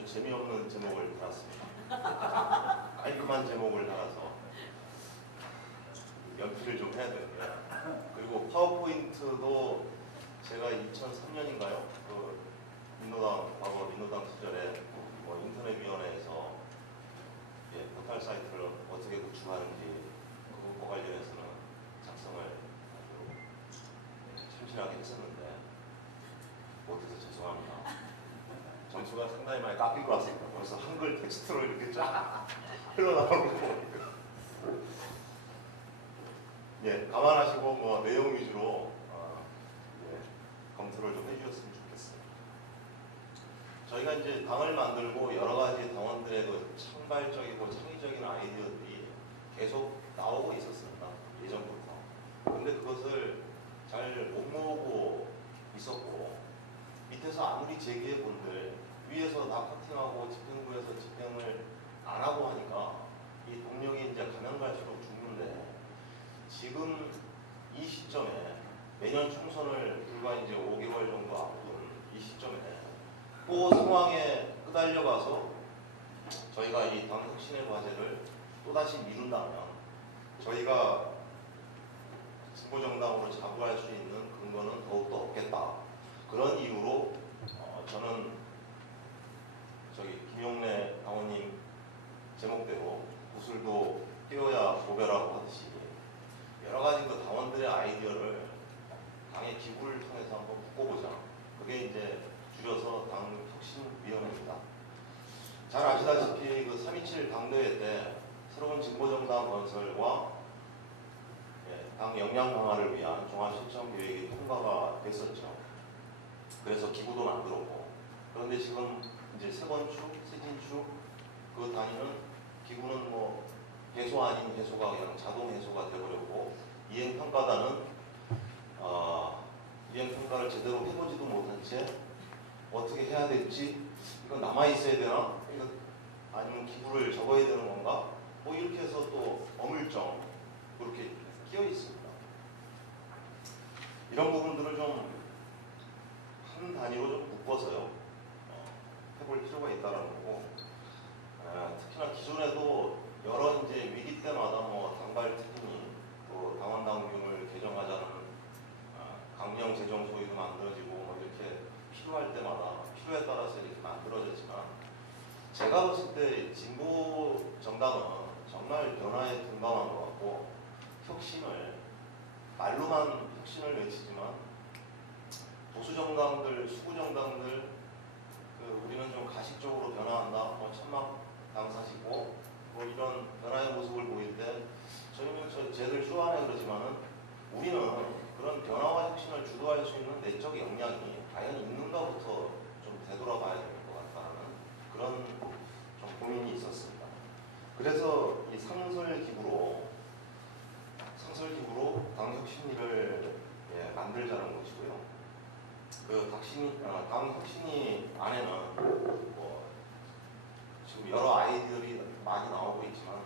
아주 재미없는 제목을 달았습니다. 깔끔한 제목을 달아서 연필을 좀 해야 되고요. 그리고 파워포인트도 제가 2003년인가요? 그 과거 민노당 시절에 인터넷위원회에서 포털 사이트를 어떻게 구축하는지 그것과 관련해서는 작성을 아주 참신하게 했었는데 못해서 죄송합니다. 점수가 상당히 많이 깎인 것 같습니다. 벌써 한글 텍스트로 이렇게 쫙 흘러나오고 감안하시고 내용 위주로 검토를 좀 해주셨으면 좋겠습니다. 저희가 이제 당을 만들고 여러 가지 당원들의 그 창발적이고 창의적인 아이디어들이 계속 나오고 있었습니다. 예전부터. 근데 그것을 잘 못 모으고 있었고 밑에서 아무리 제기해 본들 위에서 다 커팅하고 집행부에서 집행을 안 하고 하니까 이 동력이 이제 가면 갈수록 죽는데 지금 이 시점에 내년 총선을 불과 이제 5개월 정도 앞둔 이 시점에 또 상황에 끄달려가서 저희가 이 당 혁신의 과제를 또다시 미룬다면 저희가 진보정당으로 자부할 수 있는 근거는 더욱더 없겠다. 그런 이유로 저는 김용래 당원님 제목대로 구슬도 띄워야 보배라고 하듯이 여러 가지 그 당원들의 아이디어를 당의 기구를 통해서 한번 묶어보자. 그게 이제 줄여서 당혁신위원회입니다. 잘 아시다시피 그 3.27 당대회 때 새로운 진보정당 건설과 당 역량 강화를 위한 종합실천계획이 통과가 됐었죠. 그래서 기구도 만들었고 그런데 지금 이제 세 건축, 세진축 그 단위는 기구는 해소 아닌 해소가 그냥 자동 해소가 되버렸고 이행평가단은 이행평가를 제대로 해보지도 못한 채 어떻게 해야 될지 이건 남아있어야 되나? 아니면 기구를 접어야 되는 건가? 이렇게 해서 또 어물쩡 그렇게 끼어 있습니다. 이런 부분들을 좀 한 단위로 좀 묶어서요 해볼 필요가 있다는 거고 특히나 기존에도 여러 이제 위기 때마다 당발 특임이 또 당원 당규를 개정하자는 강령 제정 소위도 만들어지고 이렇게 필요할 때마다 필요에 따라서 이렇게 만들어졌지만 제가 봤을 때 진보 정당은 정말 변화에 둔감한 것 같고 혁신을 말로만 혁신을 외치지만 보수 정당들, 수구 정당들 우리는 좀 가식적으로 변화한다, 천막 당사시고 이런 변화의 모습을 보일 때 저희는 쟤들 좋아하네 그러지만은 우리는 그런 변화와 혁신을 주도할 수 있는 내적 역량이 과연 있는가부터 좀 되돌아봐야 될 것 같다는 그런 좀 고민이 있었습니다. 그래서 이 상설기구로 당혁신위를 만들자는 것이고요. 당혁신위 안에는 지금 여러 아이디어들이 많이 나오고 있지만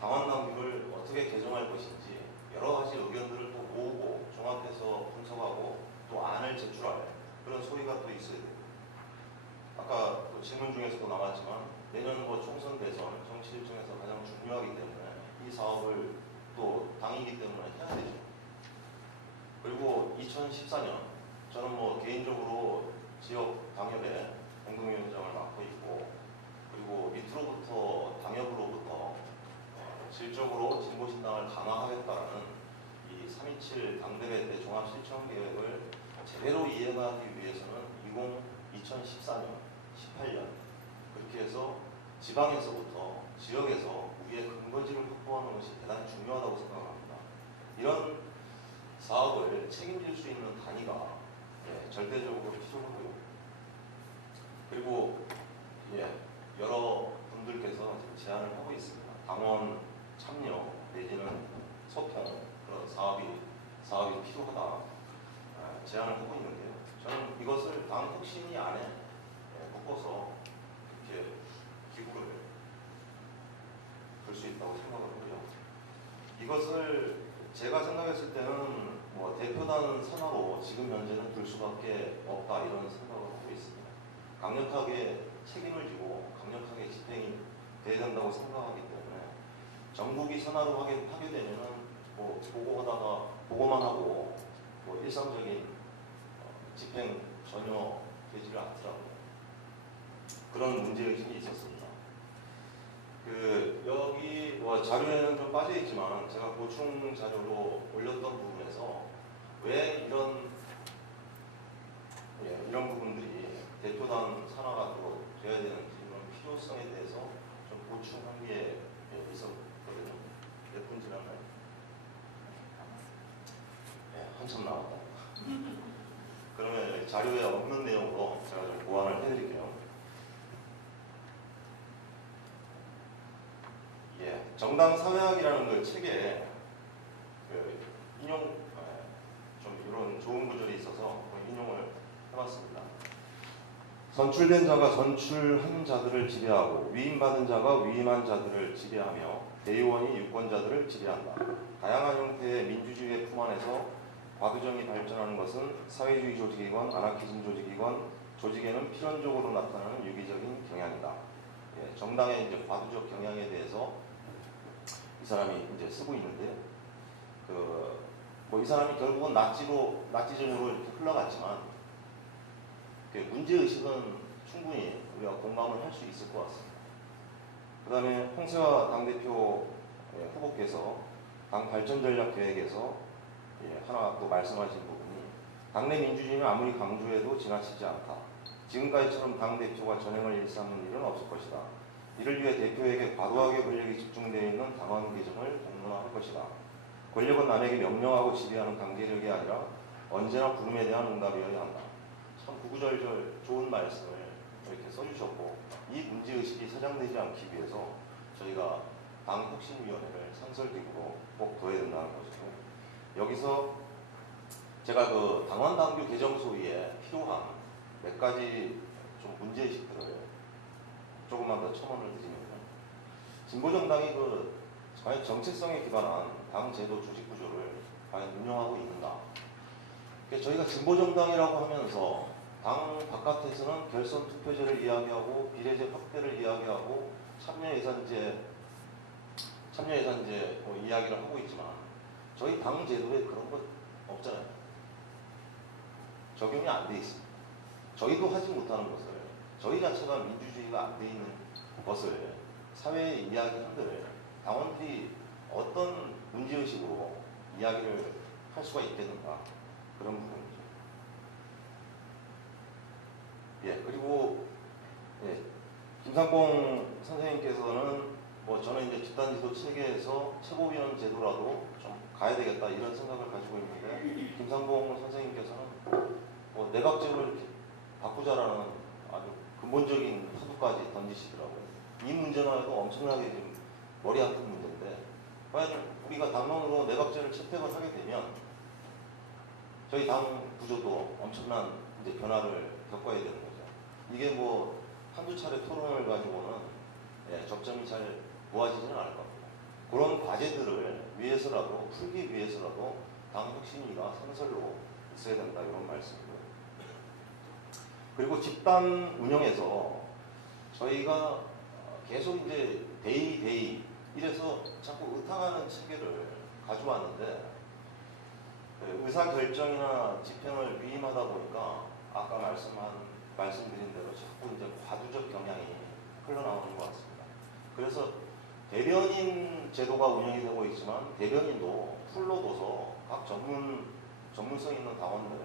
당원 당규를 어떻게 개정할 것인지 여러 가지 의견들을 또 모으고 종합해서 분석하고 또 안을 제출할 그런 소리가 또 있어야 됩니다. 아까 또 질문 중에서도 나왔지만 내년 총선 대선 정치 일정에서 가장 중요하기 때문에 이 사업을 또 당이기 때문에 해야 되죠. 그리고 2014년 저는 개인적으로 지역 당협에 공동위원장을 맡고 있고 그리고 밑으로부터 당협으로부터 질적으로 진보신당을 강화하겠다는 이 3.27 당대회 때 종합실천계획을 제대로 이행하기 위해서는 2014년, 18년 그렇게 해서 지방에서부터 지역에서 우리의 근거지를 확보하는 것이 대단히 중요하다고 생각합니다. 이런 사업을 책임질 수 있는 단위가 절대적으로 필요하고요. 그리고 여러 분들께서 지금 제안을 하고 있습니다. 당원 참여 내지는 소통 그런 사업이 필요하다 제안을 하고 있는데요. 저는 이것을 당 혁신위 안에 묶어서 이렇게 기구를 들 수 있다고 생각을 하고요. 이것을 제가 생각했을 때는 대표단 산하로 지금 현재는 들 수밖에 없다 이런 생각을 하고 있습니다. 강력하게 책임을 지고 강력하게 집행이 돼야 된다고 생각하기 때문에 전국이 선화로 하게 되면은 뭐 보고만 하고 뭐 일상적인 집행 전혀 되지를 않더라고요. 그런 문제의식이 있었습니다. 여기 뭐 자료에는 좀 빠져 있지만 제가 보충 자료로 올렸던 부분에서 왜 이런 부분들이 대표단 산하가 또 돼야 되는지 이런 필요성에 대해서 좀 보충한 게 있었거든요. 몇 분 지났나요? 네, 한참 남았다. 그러면 자료에 없는 내용으로 제가 좀 보완을 해드릴게요. 정당 사회학이라는 그 책에 인용 좀 이런 좋은 구절이 있어서 인용을 해봤습니다. 선출된 자가 선출한 자들을 지배하고 위임받은 자가 위임한 자들을 지배하며 대의원이 유권자들을 지배한다. 다양한 형태의 민주주의의 품 안에서 과도정이 발전하는 것은 사회주의 조직이건 아나키즘 조직이건 조직에는 필연적으로 나타나는 유기적인 경향이다. 정당의 이제 과도적 경향에 대해서 이 사람이 이제 쓰고 있는데 이 사람이 결국은 나치즘으로 이렇게 흘러갔지만 문제 의식은 충분히 우리가 공감을 할 수 있을 것 같습니다. 그 다음에 홍세화 당대표 후보께서 당 발전 전략 계획에서 하나 또 말씀하신 부분이 당내 민주주의는 아무리 강조해도 지나치지 않다. 지금까지처럼 당대표가 전횡을 일삼는 일은 없을 것이다. 이를 위해 대표에게 과도하게 권력이 집중되어 있는 당원 개정을 공론화할 것이다. 권력은 남에게 명령하고 지배하는 강제력이 아니라 언제나 부름에 대한 응답이어야 한다. 참 구구절절 좋은 말씀을 이렇게 써주셨고 이 문제의식이 사장되지 않기 위해서 저희가 당혁신위원회를 상설기구로 꼭 둬야 된다는 것이고 여기서 제가 당원당규 개정 소위에 필요한 몇 가지 좀 문제의식들을 조금만 더 첨언을 드리면요. 진보정당이 과연 정체성에 기반한 당 제도 조직 구조를 과연 운영하고 있는가? 저희가 진보정당이라고 하면서 당 바깥에서는 결선 투표제를 이야기하고 비례제 확대를 이야기하고 참여예산제 이야기를 하고 있지만 저희 당 제도에 그런 것 없잖아요. 적용이 안 돼 있습니다. 저희도 하지 못하는 것을 저희 자체가 민주주의가 안 돼 있는 것을 사회에 이야기한들 당원들이 어떤 문제의식으로 이야기를 할 수가 있겠는가 그런 부분이죠. 그리고 김상봉 선생님께서는 저는 이제 집단지도 체계에서 최고위원 제도라도 좀 가야 되겠다 이런 생각을 가지고 있는데 김상봉 선생님께서는 내각제로 이렇게 바꾸자라는 아주 근본적인 화두까지 던지시더라고요. 이 문제만 해도 엄청나게 지금 머리 아픈 문제인데 과연 우리가 당론으로 내각제를 채택을 하게 되면 저희 당 구조도 엄청난 이제 변화를 겪어야 되는 거죠. 이게 한두 차례 토론을 가지고는 접점이 잘 모아지지는 않을 겁니다. 그런 과제들을 위해서라도 풀기 위해서라도 당 혁신위가 상설로 있어야 된다 이런 말씀이고요. 그리고 집단 운영에서 저희가 계속 이제 데이 이래서 자꾸 의탕하는 체계를 가져왔는데 의사결정이나 집행을 위임하다 보니까 아까 말씀드린 대로 자꾸 이제 과도적 경향이 흘러나오는 것 같습니다. 그래서 대변인 제도가 운영이 되고 있지만 대변인도 풀로 둬서 각 전문성 있는 당원들,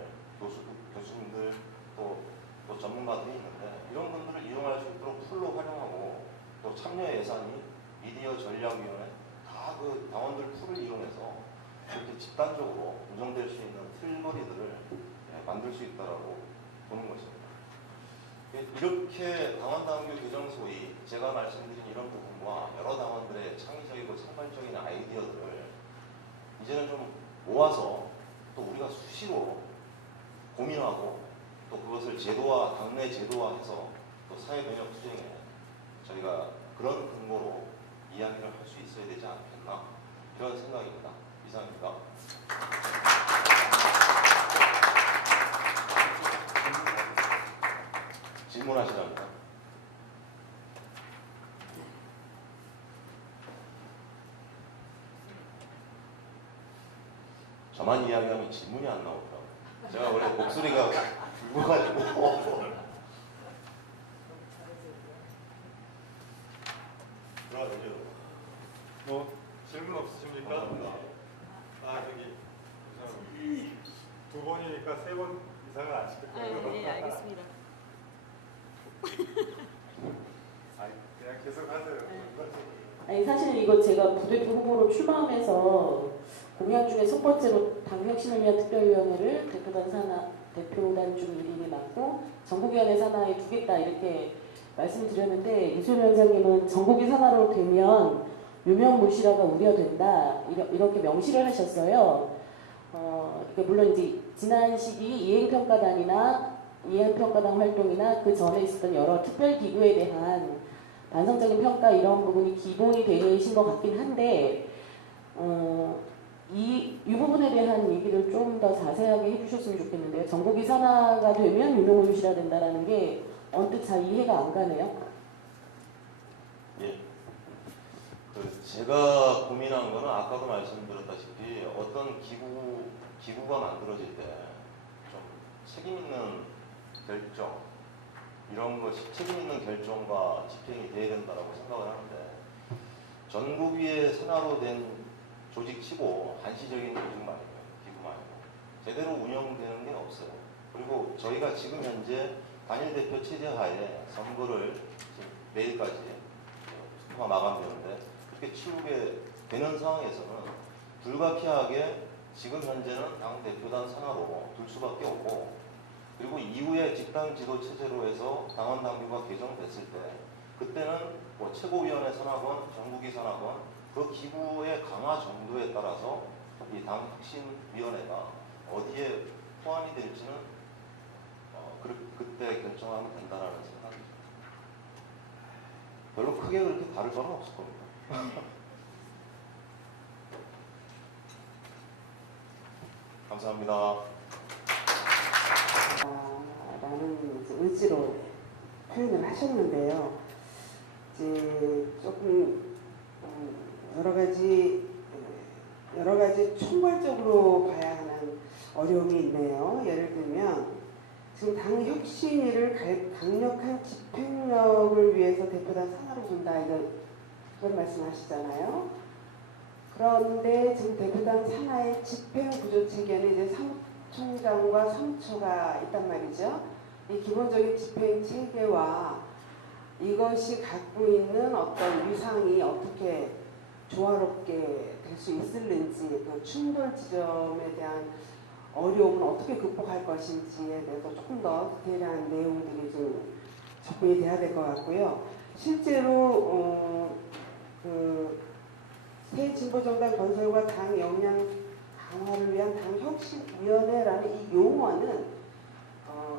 교수님들 또 전문가들이 있는데 이런 분들을 이용할 수 있도록 풀로 활용하고 또 참여 예산이 미디어 전략위원회 다 그 당원들 풀을 이용해서 이렇게 집단적으로 운영될 수 있는 틀머리들을 만들 수 있다라고 보는 것입니다. 이렇게 당원당규 개정 소위 제가 말씀드린 이런 부분과 여러 당원들의 창의적이고 창발적인 아이디어들을 이제는 좀 모아서 또 우리가 수시로 고민하고 또 그것을 당내 제도화해서 또 사회변혁 수행에 저희가 그런 근거로 이야기를 할 수 있어야 되지 않겠나 이런 생각입니다. 이상입니다. 질문 질문하시랍니다. 저만 이야기하면 질문이 안 나오더라고요. 제가 원래 목소리가 굵어가지고. 들어가죠. 뭐 질문 없으십니까? 저기 우선 두 번이니까 세 번 이상은 안 시킬 거예요. 네, 알겠습니다. 그냥 계속 하세요. 아니 사실 이거 제가 부대표 후보로 출마하면서 공약 중에 첫 번째로 당 혁신을 위한 특별위원회를 대표단 중 1인이 맡고 전국위원회 산하에 두겠다 이렇게 말씀드렸는데 이소연 위원장님은 전국위 산하로 되면 유명무실화가 우려된다 이렇게 명시를 하셨어요. 물론 이제 지난 시기 이행평가단이나 이행평가단 활동이나 그 전에 있었던 여러 특별기구에 대한 반성적인 평가 이런 부분이 기본이 되신 것 같긴 한데 이 부분에 대한 얘기를 좀 더 자세하게 해주셨으면 좋겠는데요. 전국이 산하가 되면 유명무실화 된다라는 게 언뜻 잘 이해가 안 가네요. 예. 제가 고민한 거는 아까도 말씀드렸다시피 어떤 기구가 만들어질 때 좀 책임 있는 결정 이런 것이 책임 있는 결정과 집행이 돼야 된다고 생각을 하는데 전국위의 산하로 된 조직치고 한시적인 조직 말이에요. 기구 말고 제대로 운영되는 게 없어요. 그리고 저희가 지금 현재 단일 대표 체제 하에 선거를 지금 내일까지 투표가 마감되는데 그렇게 치우게 되는 상황에서는 불가피하게 지금 현재는 당 대표단 산하로 둘 수밖에 없고 그리고 이후에 집단 지도 체제로 해서 당원 당규가 개정됐을 때 그때는 뭐 최고위원회 산하건 전국위 산하건 그 기구의 강화 정도에 따라서 이 당 혁신위원회가 어디에 포함이 될지는 그때 결정하면 된다라는 생각이죠. 별로 크게 그렇게 다를 건 없을 겁니다. 감사합니다. 라는 의지로 표현을 하셨는데요. 이제 조금 여러 가지 총괄적으로 봐야 하는 어려움이 있네요. 예를 들면 지금 당 혁신위를 강력한 집행력을 위해서 대표단 산하로 둔다 이런 말씀하시잖아요. 그런데 지금 대표단 산하의 집행 구조 체계는 이제 사무총장과 사무처가 있단 말이죠. 이 기본적인 집행 체계와 이것이 갖고 있는 어떤 위상이 어떻게 조화롭게 될 수 있을는지 그 충돌 지점에 대한 어려움은 어떻게 극복할 것인지에 대해서 조금 더 디테일한 내용들이 좀 접근이 돼야 될 것 같고요. 실제로 새 진보정당 건설과 당 역량 강화를 위한 당혁신위원회라는 이 용어는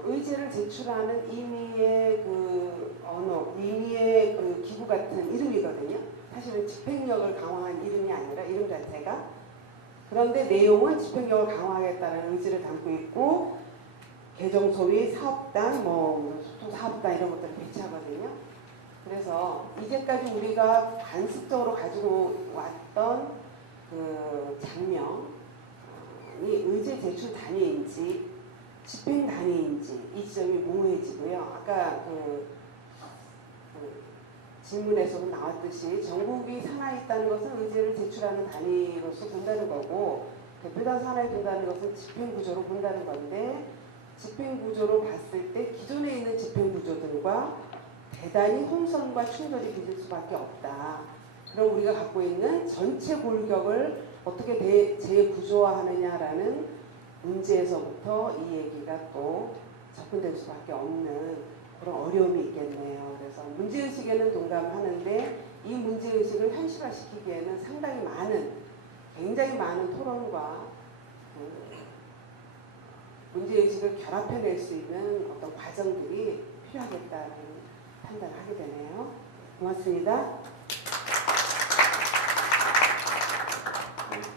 의제를 제출하는 임의의 그 언어, 임의의 그 기구 같은 이름이거든요. 사실은 집행력을 강화한 이름이 아니라 이름 자체가. 그런데 내용은 집행력을 강화하겠다는 의지를 담고 있고 개정 소위 사업단, 소통사업단 이런 것들을 배치하거든요. 그래서 이제까지 우리가 관습적으로 가지고 왔던 그 장면이 의제 제출 단위인지 집행 단위인지 이 지점이 모호해지고요. 아까 질문에서도 나왔듯이 전국이 산하에 있다는 것은 의제를 제출하는 단위로서 본다는 거고 대표단 산하에 둔다는 것은 집행구조로 본다는 건데 집행구조로 봤을 때 기존에 있는 집행구조들과 대단히 혼선과 충돌이 빚을 수밖에 없다. 그럼 우리가 갖고 있는 전체 골격을 어떻게 재구조화하느냐라는 문제에서부터 이 얘기가 또 접근될 수밖에 없는 그런 어려움이 있겠네요. 그래서 문제의식에는 동감하는데 이 문제의식을 현실화시키기에는 굉장히 많은 토론과 문제의식을 결합해낼 수 있는 어떤 과정들이 필요하겠다는 판단을 하게 되네요. 고맙습니다.